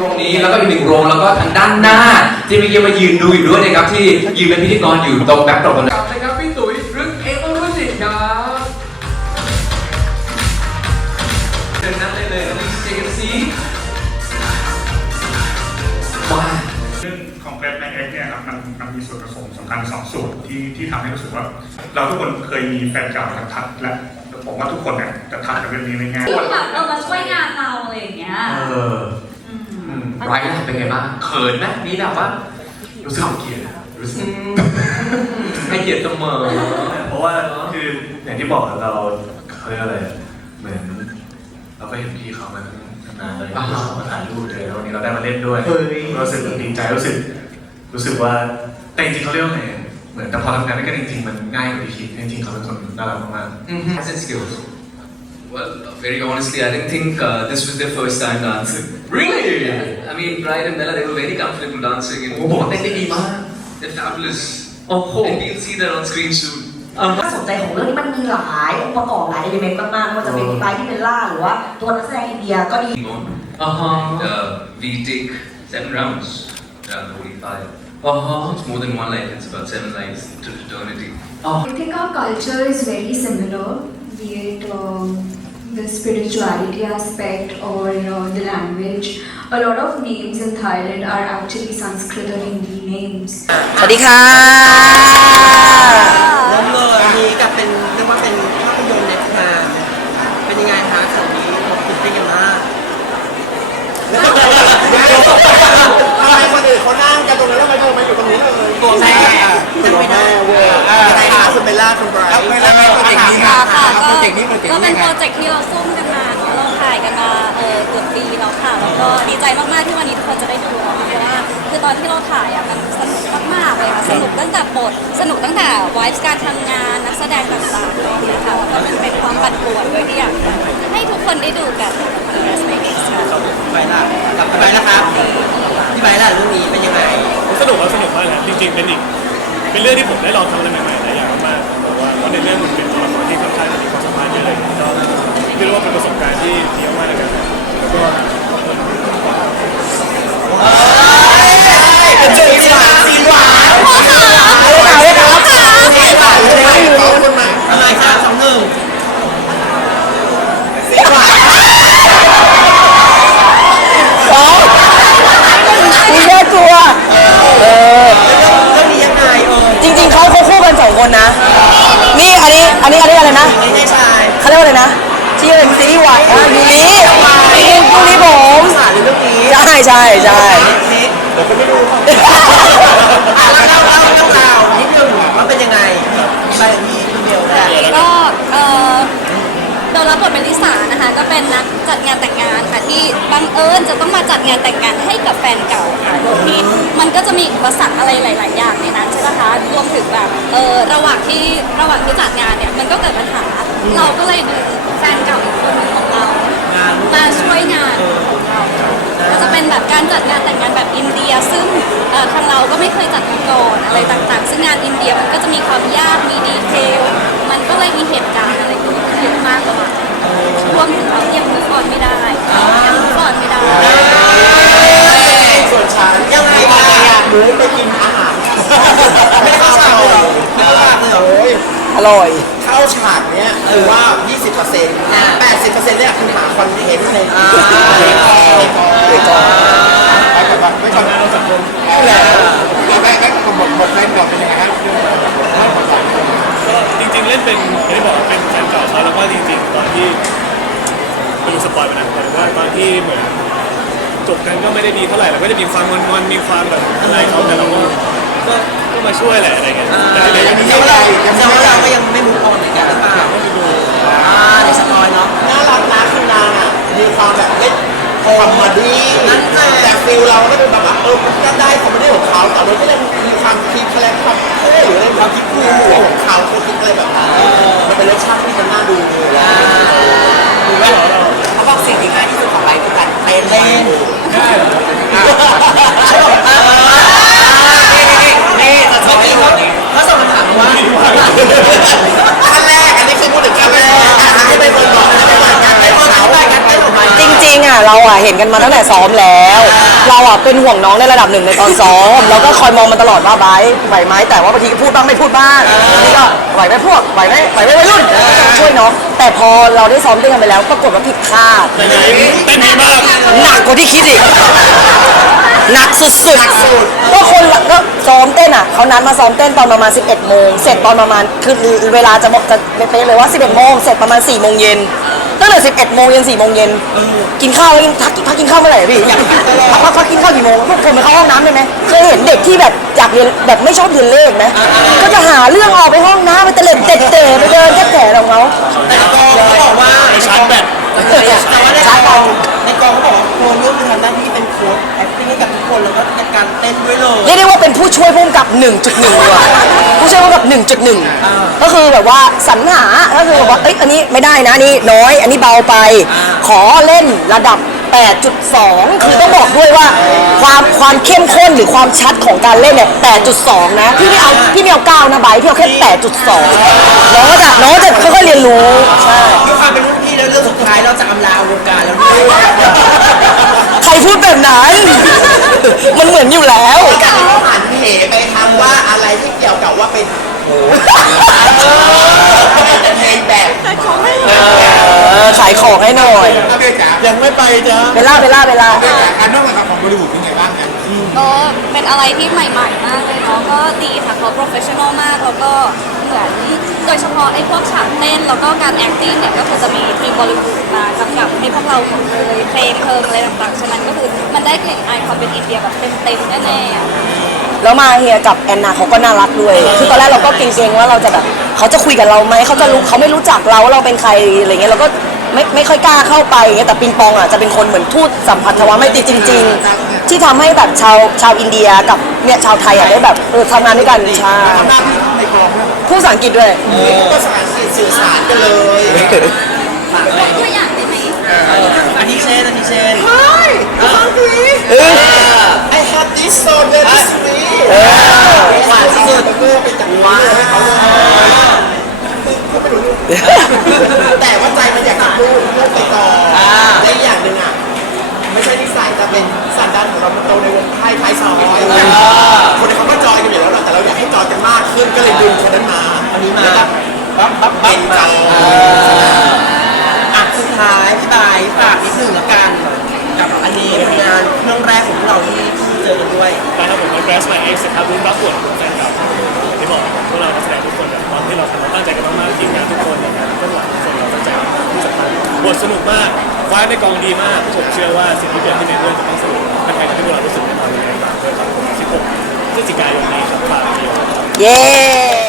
ตรงนี้แล้วก็อีกหนึ่งโรงแล้วก็ทางด้านหน้า ที่เมื่อกี้มายืนดูอยู่ด้วยนะครับที่ยืนเป็นพิธีกรอยู่ตรงแบ็คดรอปนะครับนะครับพี่ตุ๋ยรึกเอ็กซ์รู้สิครับเดินนั่งเลยเลยแล้วมีเจกันซีว้าซึ่งของแกร็บแมนเอ็กเนี่ยครับมันมันมีส่วนผสมสำคัญสองส่วนที่ที่ทำให้รู้สึกว่า เราทุกคนเคยมีแฟนเก่าทักทักและผมว่าทุกคนเนี่ยจะทักกับเรื่องนี้ไม่ง่าย ที่แบบเออมาช่วยงานเราอะไรอย่างเงี้ย เอออืมอืม ไรท์ล่ะเป็นไงบ้างเขินไหมมีแบบว่ารู้สึกเกลียดรู้สึอืกมให้เกียรติเสมอเพราะว่าคืออย่างที่บอกอะเราเขาเรียกอะไรอะเหมือนเราก็เห็นพี่เขามาตั้งนานเลยอ่าฮะเขามาถ่ายรูปเลยแล้ววันนี้เราได้มาเล่นด้วยเฮ้ยรู้สึกดีใจรู้สึก รู้สึกว่าแต่จริงๆเขาเรียกว่าไงเหมือนแต่พอทำงานด้วยกันจริงๆมันง่ายกว่าที่คิดจริงๆเขาเป็นคนน่ารักมาก Mm-hmm. Accent skills. Well, very honestly, I didn't think uh, this was their first time dancing. Really? I mean, Brian and Bella, they were very comfortable dancing โอ้ and โหบอกเต้นได้ดีมาก they're fabulous. โอ้โห And we'll see that on screen soon. น่าสนใจของเรื่องนี้มันมีหลายองค์ประกอบหลายเอลิเมนต์มากๆไม่ว่าจะเป็นไบที่เป็นล่าหรือว่าตัวนักแสดงอินเดียก็ดี On. อ่าฮะ And, uh, we take seven rounds, round 45. อ่าฮะ It's more than one life, it's about seven lives to eternity. อ่า I think our culture is very similar, be it um, the spirituality aspect or you know, the language. A lot of names in Thailand are actually Sanskrit or Hindi names. สวัสดีค่ะ เริ่มเลยอันนี้กับเป็นเรียกว่าเป็นภาพยนตร์ในทางเป็นยังไงคะส่วนนี้ผมตื่นเต้นอย่างมากทำไมคนอื่นเขานั่งกันตรงนั้นแล้วทำไมเธอมาอยู่ตรงนี้เลยตัวแม่ตัวแม่เวอร์ยั งไงคะคุณเบลล่าคุณไบรท์ แล้วแล้วโปรเจกต์นี้มาค่ะโปรเจกต์นี้โปรเจกต์ก็นี้เป็นโปรเจกต์ที่เราซุ่มกันมาเนอะเราถ่ายกันมาเออเกือบปีแล้วค่ะ แล้วก็ดีใจมากๆที่วันนี้ทุกคนจะได้ดูแล้วเพราะว่าคือตอนที่เราถ่ายอะมันสนุกมากๆเลยค่ะ สนุกตั้งแต่บทสนุกตั้งแต่วายการทำงานนักแสดงต่างๆเลยนะคะแล้วก็มันเป็นความปั่นป่วนด้วยที่อยากให้ทุกคนได้ดูกันใน s ค่ะ พี่ไบร์ทล่ะกับพี่ไบร์ทนะครับพี่ไบร์ทล่ะเรื่องนี้เป็นยังไง สนุกครับสนุกมากนะจริงๆเป็นอีกเป็นเรื่องที่ผมได้ลองทำอะไรใหม่ๆ ราะในเรื่องมันเป็นตัวละครที่ค่อนข้างจะมีความสามารถเยอะเลยก็เรียกได้ว่าเป็นประสบการณ์ที่ดีมากๆเลยกันแล้วก็ ใช่ใช่ใช่นี่เราก็ไม่รู้อะเล่าเล่าเล่าเล่านิดนึงว่าเป็นยังไงไปมีคุณเบลแหละก็เออโดนรับบทเป็นลิสานะคะ ก็เป็นนักจัดงานแต่งงานค่ะที่บังเอิญจะต้องมาจัดงานแต่งงานให้กับแฟนเก่าค่ะโดยที่มันก็จะมีอุปสรรคอะไรหลาย ๆ อย่างในนั้นใช่ไหมคะรวมถึงแบบเออระหว่างที่ระหว่างที่จัดงานเนี่ยมันก็เกิดปัญหา เราก็เลยดึงแฟนเก่าอีกคนหนึงของเรามาช่วยงาน ก็จะเป็นแบบการจัดงานแต่งงานแบบอินเดีย ซึ่งเอ่อทางเราก็ไม่เคยจัดมาก่อนอะไรต่างๆ ซึ่งงานอินเดียมันก็จะมีความยากมีดีเทล มันก็เลยมีเหตุการณ์อะไรเกิดขึ้นเยอะมากเลยรวมถึงเรายังมุกออนไม่ได้ยังมุกออนไม่ได้ส่วนฉันยังไงอะหนูไปกินอาหารไม่เข้าฉากเลยเหรอไม่เข้าฉากเลยเหรอโอ้ยอร่อยเข้า ฉากเนี้ยคือว่า 20เปอร์เซ็นต์80เปอร์เซ็นต์เนี่ยคือหาคอนเทนต์ในในกองในกองในกองไปกับแบบไม่ชอบเราสังคมแล้วแล้วแม่แม่บทบทเล่นก่อนเป็นยังไงฮะก็จริงๆเล่นเป็นอย่างที่บอกว่าเป็นแฟนเก่าเขาแล้วก็จริงๆตอนที่ไม่รู้สปอยล์ไปนะแต่ว่าตอนที่เหมือนจบกันก็ไม่ได้ดีเท่าไหร่แล้วก็จะมีความงอนๆมีความแบบอะไรเขาแต่เราก็ก็ก็มา ช่วยแหละอะไรเงี้ยแต่ที่เหลือยังมีแต่ว่าเราแต่ว่าเราก็ยังไม่รู้ออนเหมือนกันหรือเปล่าอ่าเดี๋ยวสปอยเนาะ น่ารักนะคือนางอะมีความแบบเล่นคอมเมดี้นั่นแหละ แต่ฟิลเราก็เป็นแบบว่าเออมันก็ได้คอมเมดี้ของเขาแต่มันก็ยังมีความคิดแสดงความเท่หรืออะไรความคิดคูลของเขาเขาคิดอะไรแบบนั้นมันเป็นรสชาติที่มันน่าดูเลยแล้ว เขาบอกสิ่งที่ง่ายที่สุดของไลฟ์คือการเต้นเล่นง่ายเหรอนี่จะชอบกินเขาเขาส่งคำถามมาว่า ขั้นแรกอันนี้คือพูดถึงขั้นแรกอะให้ไปบนบอกให้ไปบนการ ไอ้ เต้น คน เขา อธิบายการเต้นอ งกันมาตั้งแต่ซ้อมแล้ว เราอะเป็นห่วงน้องในระดับหนึ่งในตอนซ้อมเราก็คอยมองมันตลอดว่าไบร์ทไหวไหมแต่ว่าบางทีก็พูดบ้างไม่พูดบ้างบางทีก็ไหวไหมพวกไหวไหมไหวไหมวัยรุ่นช่วยน้องแต่พอเราได้ซ้อมเต้นกันไปแล้วปรากฏว่าผิดคาดแต่ไหนเต้นดีมากหนักกว่าที่คิดอีก หนักสุดๆก็คนละก็ซ้อมเต้นอะเขานัดมาซ้อมเต้นตอนประมาณ 11โมงเสร็จตอนประมาณคือเวลาจะบอกจะเป๊ะๆเลยว่า 11โมงเสร็จประมาณ4โมงเย็น ตั้งแต่11โมงเย็น4โมงเย็นกินข้าวแล้วทักพักกินข้าวเมื่อไหร่พี่พักพักพักกินข้าวกี่โมงพวกคนมาเข้าห้องน้ำได้ไหมเคยเห็นเด็กที่แบบอยากเรียนแบบไม่ชอบเรียนเลขไหมก็จะหาเรื่องออกไปห้อง เต้นด้วยเลยเรียกได้ว่าเป็นผู้ช่วยผู้กำกับ 1.1ดีกว่าผู้ช่วยผู้กำกับ 1.1 ก็คือแบบว่าสรรหาก็คือแบบว่าเอ้ยอันนี้ไม่ได้นะอันนี่น้อย อันนี้เบาไป ขอเล่นระดับ 8.2 คือต้องบอกด้วยว่าความความเข้มข้นหรือความชัดของการเล่นเนี่ย 8.2 นะพี่ไม่เอาพี่ไม่เอา9นะไบร์ทพี่เอาแค่ 8.2 น้องก็จะน้องก็จะค่อยๆเรียนรู้ ใช่ ด้วยความเป็นรุ่นพี่แล้วเรื่องสุดท้ายเราจะอำลาวงการแล้วด้วย ใครพูดแบบนั้น มันเหมือนอยู่แล้วการที่เขาหันเหไปทำว่าอะไรที่เกี่ยวกับว่าเป็นโอ้เป็นเพลงแบบเออขายของให้หน่อยเบจ๋ายังไม่ไปจ้าเวลาเวลาเวลาการนอกจากของบริบูรณ์เป็นไงบ้างเนี่ยก็เป็นอะไรที่ใหม่ๆมากเลยเนาะก็ดีค่ะเขาโปรเฟชชั่นอลมากแล้วก็เหมือน โดยเฉพาะไอ้พวกฉากเต้นแล้วก็การ acting เนี่ยก็คือจะมีทีมบอลิวูดมากำกับให้พวกเราหมดเลยเพลงเพลิงอะไรต่างๆ ฉะนั้นก็คือมันได้กลิ่นอความเป็นอินเดียแบบเต็มๆแน่ๆอะแล้วมาเฮียกับแอนนาเขาก็น่ารักด้วย คือตอนแรกเราก็เกรงๆว่าเราจะแบบเขาจะคุยกับเราไหมเขาจะรู้เขาไม่รู้จักเราว่าเราเป็นใครอะไรเงี้ยเราก็ไม่ไม่ค่อยกล้าเข้าไปเงี้ยแต่ปิงปองอะจะเป็นคนเหมือนทูตสัมพันธวาไม่ตรีจริง ๆ ที่ทำให้แบบชาวชาวอินเดียกับเนี่ยชาวไทยอะได้แบบเออทำงานด้วยกันใช่ทำหน้าที่ในกองเนี่ยพูดภาษาอังกฤษด้วยภาษาอังกฤษสื่อสารกันเลยตัวอย่างได้ไหมอาทิเช่นอาทิเช่นเออ I have this song that is me หวานที่สุดก็เป็นจังหวะให้เขาแต่ว่าใจมัน ท้ายพี่บายฝากนิดหนึ่งละกัน กับอันนี้เป็นงานเรื่องแรกของพวกเราที่เจอกันด้วยนะครับผมมาแกรสมาเอ็กซ์ครับรุ่นรับบทแฟนคลับที่บอกพวกเรานักแสดงทุกคนตอนที่เราทำเราตั้งใจกันมากๆทีมงานทุกคนนะครับเบื้องหลังทุกคนเราตั้งใจที่สำคัญบทสนุกมากคว้าในกองดีมากผมเชื่อว่าสิ่งที่เกิดขึ้นในเรื่องจะต้องสนุกและใครที่พวกเรารู้สึกในตอนนี้ครับเพื่อครับ16พฤศจิกายนนี้ครับฝากเดียวเย้